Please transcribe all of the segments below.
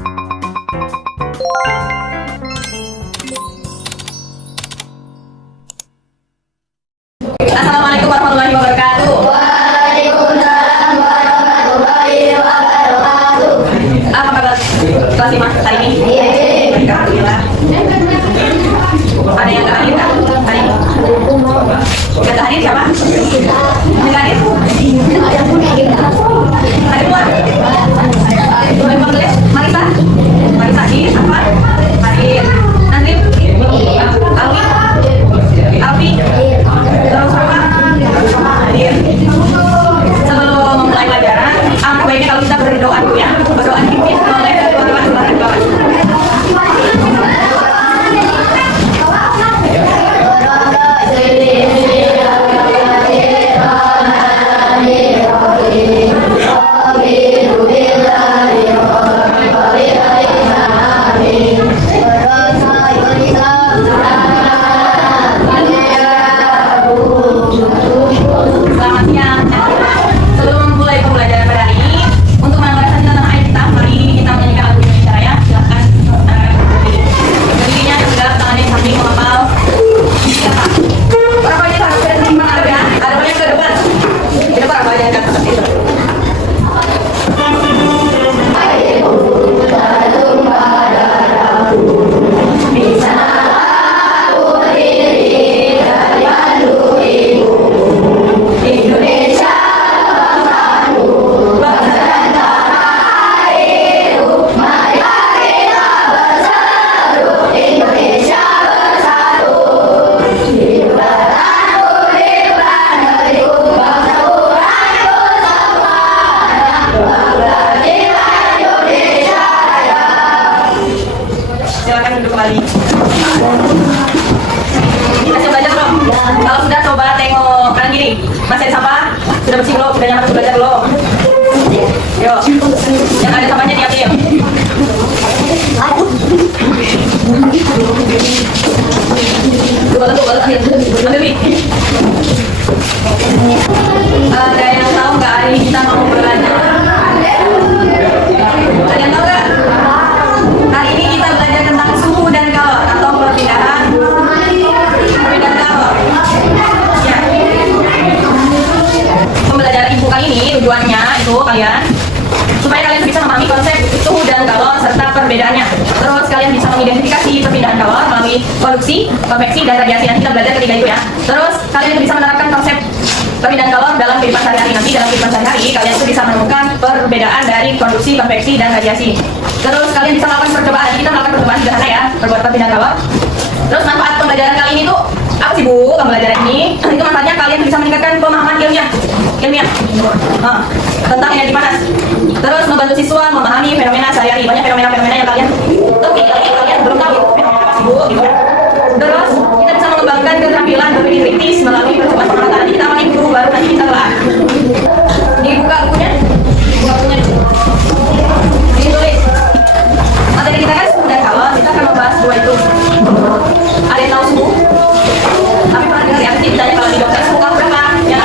Assalamualaikum warahmatullahi wabarakatuh. Waalaikumsalam warahmatullahi wabarakatuh. Apa kabar kelas 5 hari ini? Alhamdulillah. Ada yang nggak hadir kan hari ini? Yang nggak hadir siapa? Yang nggak hadir? Hadir luar? Boleh panggil Marisa? Marisa hadir? Apa? Hadir. Nanti? Alwi? Alfi? Terus apa? Hadir. Sebelum mulai pelajaran, alangkah baiknya kalau kita berdoa dulu ya. Berdoa dipimpin oleh doa. Selamat siang. Sebelum mulai pembelajaran pada hari ini, untuk menambahkan tentang ayat kita, mari kita menyanyikan lagu Indonesia Raya. Silakan berdirinya tegak, tangannya samping menghafal. Silakan. Orang banyak harus berdiri menghadap ya. Ada banyak ke depan. Di depan orang banyak kan seperti itu. Silakan duduk kembali. Kita coba belajar belum? Kalau sudah coba tengok kanan kiri. Masih ada sampah? Sudah bersih belum? Sudah nyaman untuk belajar belum? Yuk. Yang ada sampahnya diambil. Coba ambil Wi. Ada yang tahu nggak hari ini kita mau belajar? Ada yang tahu nggak? Hari ini kita belajar tentang suhu dan kalor atau perbedaan kalor. Ya. Pembelajaran ibu kali ini tujuannya itu kalian supaya kalian bisa memahami konsep suhu dan kalor serta perbedaannya. Terus kalian bisa mengidentifikasi perpindahan kalor melalui konduksi, konveksi, dan radiasi. Nanti kita belajar ketiga itu ya. Terus kalian bisa menerapkan konsep perpindahan kalor dalam kehidupan sehari-hari. Nanti dalam kehidupan sehari-hari kalian itu bisa menemukan perbedaan dari konduksi, konveksi, dan radiasi. Terus kalian bisa melakukan percobaan. Kita melakukan percobaan sederhana ya, perbuatan perpindahan kalor. Terus manfaat pembelajaran kali ini tuh apa sih Bu? Pembelajaran ini itu manfaatnya kalian bisa meningkatkan pemahaman ilmiah tentang energi panas. Terus membantu siswa memahami fenomena sehari-hari. Banyak fenomena-fenomena yang kalian belum tahu. Fenomena apa sih Bu? Gitu. Terus kita bisa mengembangkan keterampilan berpikir kritis melalui percobaan pengamatan. Nanti kita main guru baru nanti kita telah dibuka bukunya. Ditulis. Materi kita kan suhu dan kalor. Kita akan membahas dua itu. Ada yang tahu suhu? Tapi pernah dengar ya? Ditanya kalau di dokter suhu kamu berapa? Ya.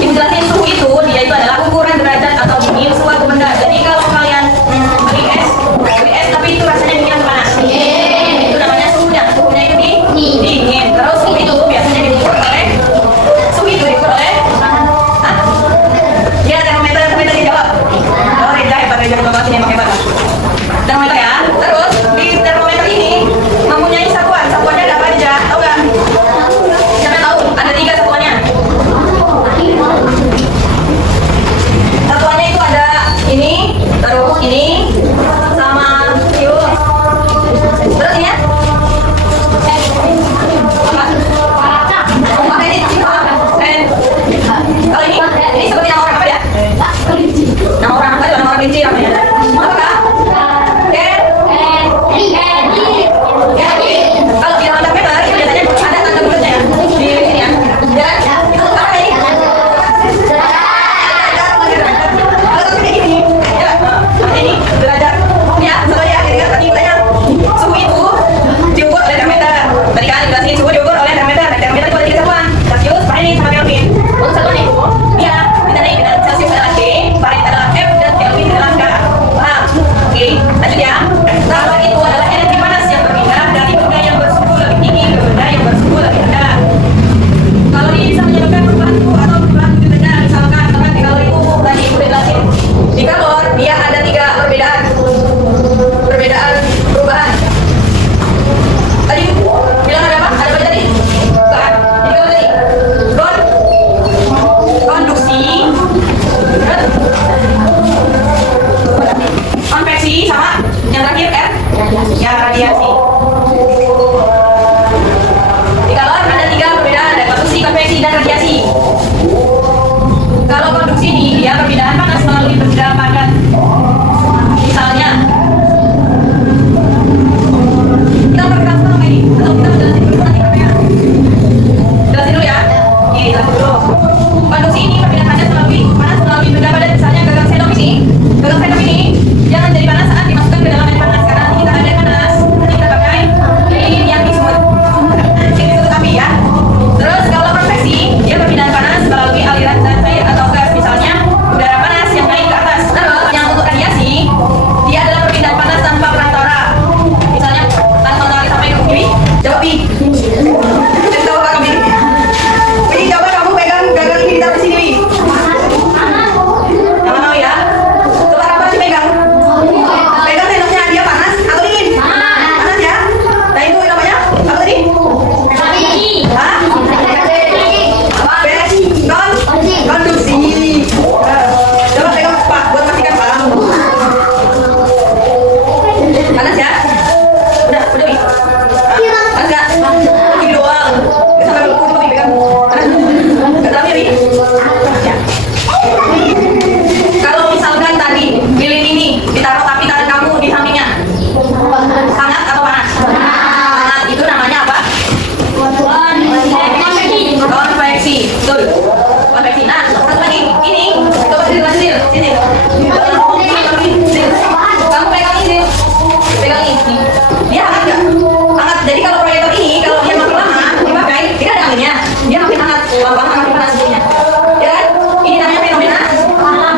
Ibu jelasin suhu itu dia itu adalah ukuran derajat atau dingin Kamu pegang ini, pegang ini. Dia hangat nggak? Hangat. Jadi kalau proyektor ini, kalau dia makin lama dipakai, dia kan ada anginnya. Dia makin hangat, lambang makin panas jadinya. Ya kan? Ini namanya fenomena alam.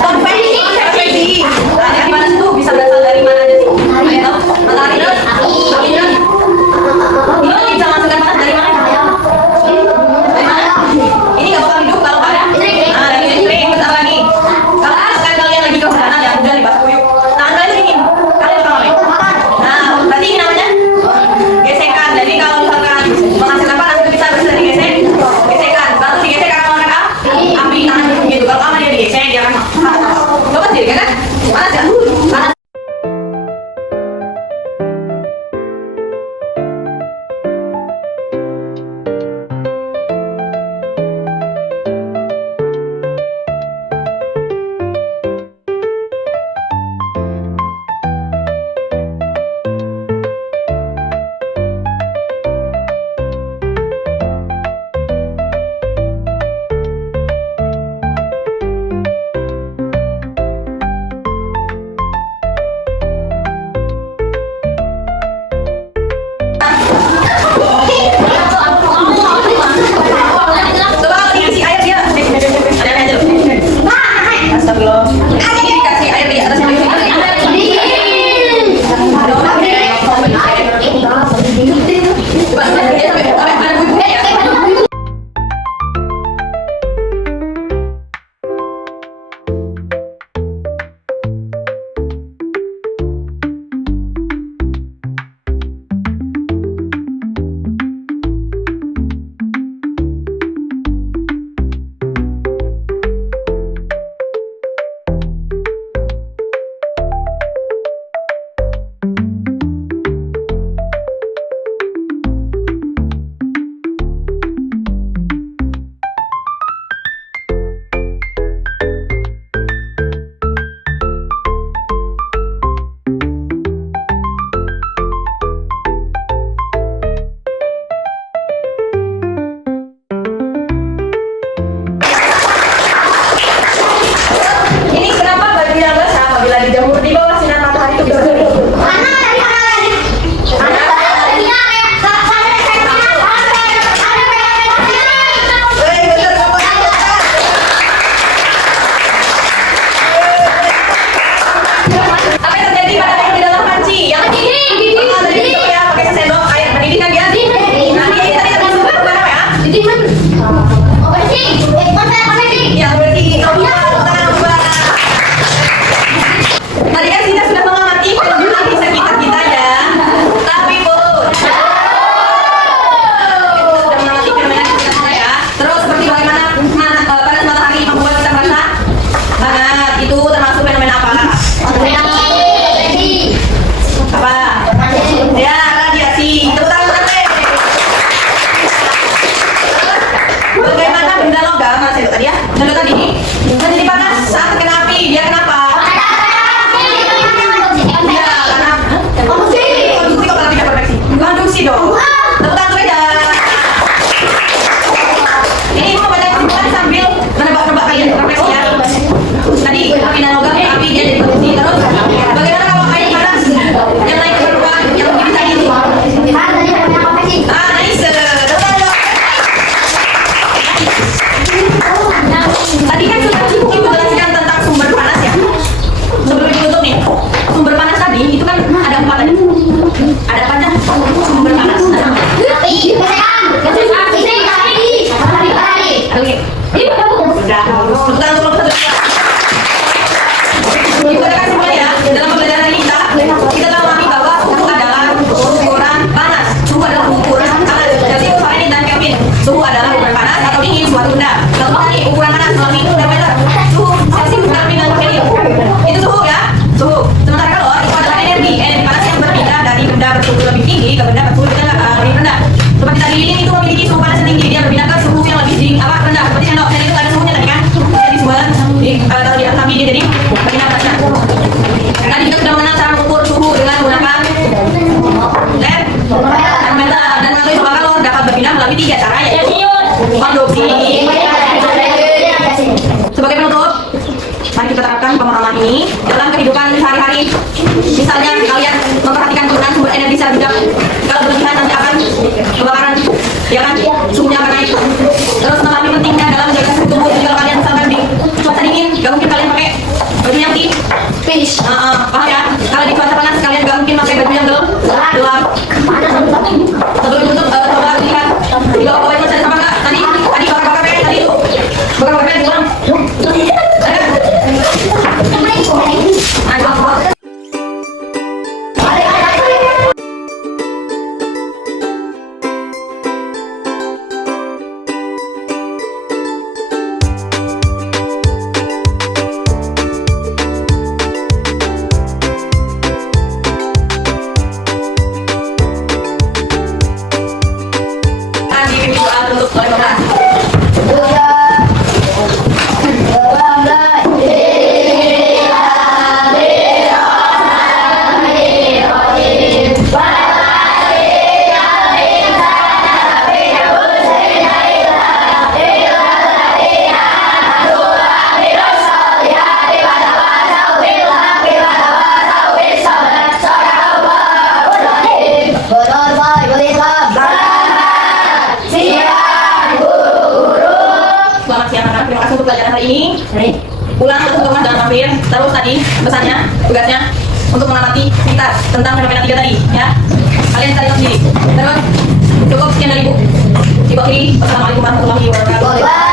Konveksi. Nah, yang panas itu bisa berasal dari mana aja sih? Ayo tahu? Matahari terus, angin terus. Ini bisa masukkan panas dari mana? Dari mana? Ini nggak bakal hidup kalau ada. Nah, dari listrik, bentar lagi. Kalau misalkan kalian lagi ke sana, ya udah dibahas kuyuk. Tangan kalian dingin. Kalian bakal ngapain? Nah, berarti ini namanya gesekan. Jadi kalau misalkan menghasilkan panas itu bisa dari gesekan. Batu digesek akan mengangkat api tangan gitu. Kalau lama dia digesek, dia akan panas. Coba sih, kan? Panas kan? Panas. Coba kalau dikasih air dia. Ada aja loh. Astagfirullah. Ini dikasih air di atas ini. Coba dia sampai ada bumbunya ya. Ini kenapa baju yang basah apabila dijemur di bawah sinar matahari itu bisa kering? Apa yang terjadi pada air di dalam panci? Yang tadi itu ya pakai sendok air mendidih kan dia? Nah dia tadi termasuk apa ya? Yang bersih. Tadi kan kita sudah mengamati fenomena di sekitar kita ya. Tapi Bu, kita sudah mengamati fenomena di sekitar kita ya. Terus seperti bagaimana panas matahari membuat kita merasa hangat, itu termasuk fenomena apa? Apa? Ya, radiasi. Tepuk tangan untuk Anda. Bagaimana benda logam, mana saya tadi ya? Benda tadi menjadi panas saat terkena api, dia kenapa? Ya, karena konduksi kok kalau tidak konveksi. Konduksi dong. Tepuk tangan untuk Anda. Ini Ibu membaca kesimpulan sambil menebak-nebak kalian konveksi ya. Tadi api dan logam, api dia jadi konduksi. Terus bagaimana kalau air panas yang naik ke permukaan yang lebih tinggi? Ah, nice. Tepuk tangan untuk tadi kan sudah Ibu jelaskan tentang sumber panas ya. Sebelum Ibu tutup nih, sumber panas tadi itu kan ada 4 tadi. Ada apa aja sumber panas? Oke. Sudah. Tepuk tangan untuk satu. Ibu ada kesimpulan ya. Dalam pembelajaran kita telah memahami bahwa suhu adalah ukuran panas. Suhu adalah ukuran panas. Jadi Fahrenheit dan Kelvin. Suhu adalah ukuran panas atau dingin suatu benda. Kalau tadi ukuran panas melalui termometer. Suhu Celsius, Kelvin dan Kelvin. Itu suhu ya. Suhu. Sementara kalor itu adalah energi panas yang berpindah dari benda bersuhu lebih tinggi ke benda bersuhu lebih rendah. Seperti tadi lilin itu memiliki suhu panas yang tinggi, dia berpindah ke suhu yang lebih tinggi rendah. Seperti sendok, dan itu ada suhunya tadi kan. Jadi sebulan taruh di atas api dia jadi berpindah panasnya. Tadi kita sudah mengenal cara mengukur suhu dengan menggunakan termometer dan melalui suhu kalor dapat berpindah melalui 3 cara yaitu konduksi. Sebagai Mari kita terapkan pemahaman ini dalam kehidupan sehari-hari. Misalnya kalian memperhatikan penggunaan sumber energi secara bijak. Kalau berlebihan nanti akan kebakaran, ya kan? Suhunya akan naik. Terus memahami pentingnya dalam menjaga suhu tubuh. Jadi kalau kalian misalkan di cuaca dingin, gak mungkin kalian pakai baju yang tipis. Paham ya? Kalau di cuaca panas kalian gak mungkin pakai baju yang gelap. Sebelum tutup, coba lihat. Tiga bapak masih ada sama nggak? Tadi bakar-bakar pakai tadi itu. Bakar-bakar pakai diulang. Selamat siang anak-anak, terima kasih untuk pelajaran hari ini. Pulang untuk rumah jangan mampir. Terus tadi pesannya, tugasnya untuk mengamati sekitar tentang fenomena 3 tadi, ya. Kalian cari sendiri. Terus cukup sekian dari Ibu. Ibu akhiri. Wassalamualaikum warahmatullahi wabarakatuh.